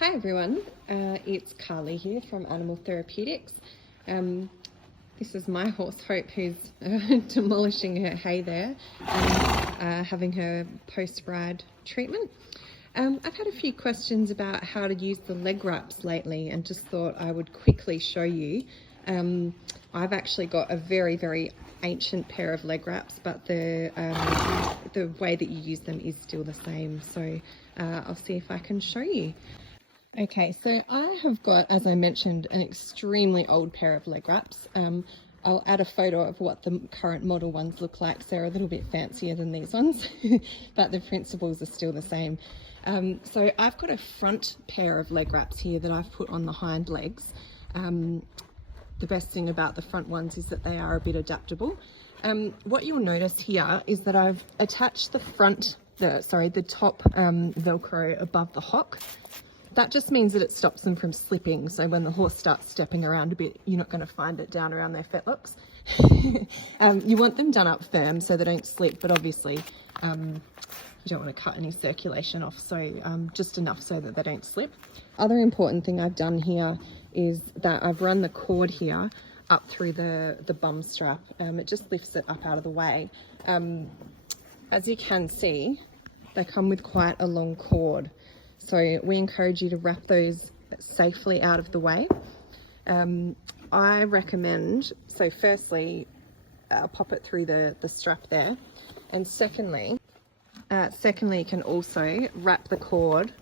Hi everyone, it's Carly here from Animal Therapeutics. This is my horse Hope, who's demolishing her hay there and having her post-ride treatment. I've had a few questions about how to use the leg wraps lately and just thought I would quickly show you. I've actually got a very ancient pair of leg wraps, but the way that you use them is still the same. So I'll see if I can show you. Okay, so I have got, as I mentioned, an extremely old pair of leg wraps. I'll add a photo of what the current model ones look like. So they're a little bit fancier than these ones, but the principles are still the same. So I've got a front pair of leg wraps here that I've put on the hind legs. The best thing about the front ones is that they are a bit adaptable. What you'll notice here is that I've attached the top Velcro above the hock. That just means that it stops them from slipping. So when the horse starts stepping around a bit, you're not going to find it down around their fetlocks. You want them done up firm so they don't slip, but obviously you don't want to cut any circulation off. So just enough so that they don't slip. Other important thing I've done here is that I've run the cord here up through the bum strap. It just lifts it up out of the way. As you can see, they come with quite a long cord. So we encourage you to wrap those safely out of the way. I recommend, so firstly, pop it through the strap there. And secondly, you can also wrap the cord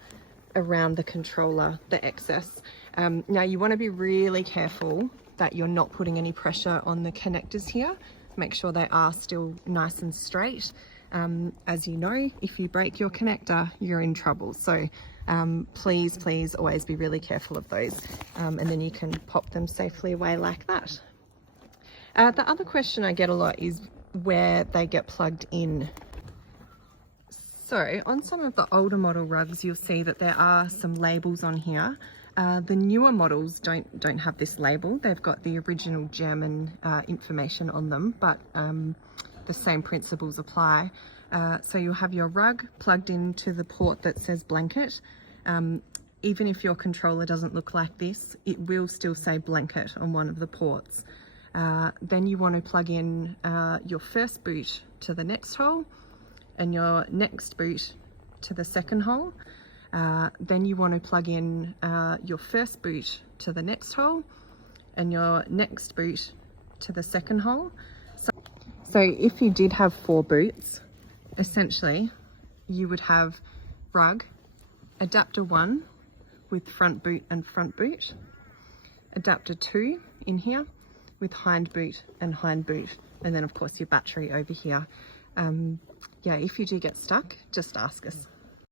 around the controller, the excess. Now you want to be really careful that you're not putting any pressure on the connectors here. Make sure they are still nice and straight. As you know, if you break your connector, you're in trouble. So please always be really careful of those. And then you can pop them safely away like that. The other question I get a lot is where they get plugged in. So on some of the older model rugs, you'll see that there are some labels on here. The newer models don't have this label. They've got the original German information on them, but the same principles apply. So you'll have your rug plugged into the port that says blanket. Even if your controller doesn't look like this, it will still say blanket on one of the ports. Then you want to plug in your first boot to the next hole and your next boot to the second hole. Then you want to plug in your first boot to the next hole and your next boot to the second hole. So if you did have 4 boots, essentially you would have rug, adapter 1 with front boot and front boot, adapter 2 in here with hind boot, and then of course your battery over here. Yeah, if you do get stuck, just ask us.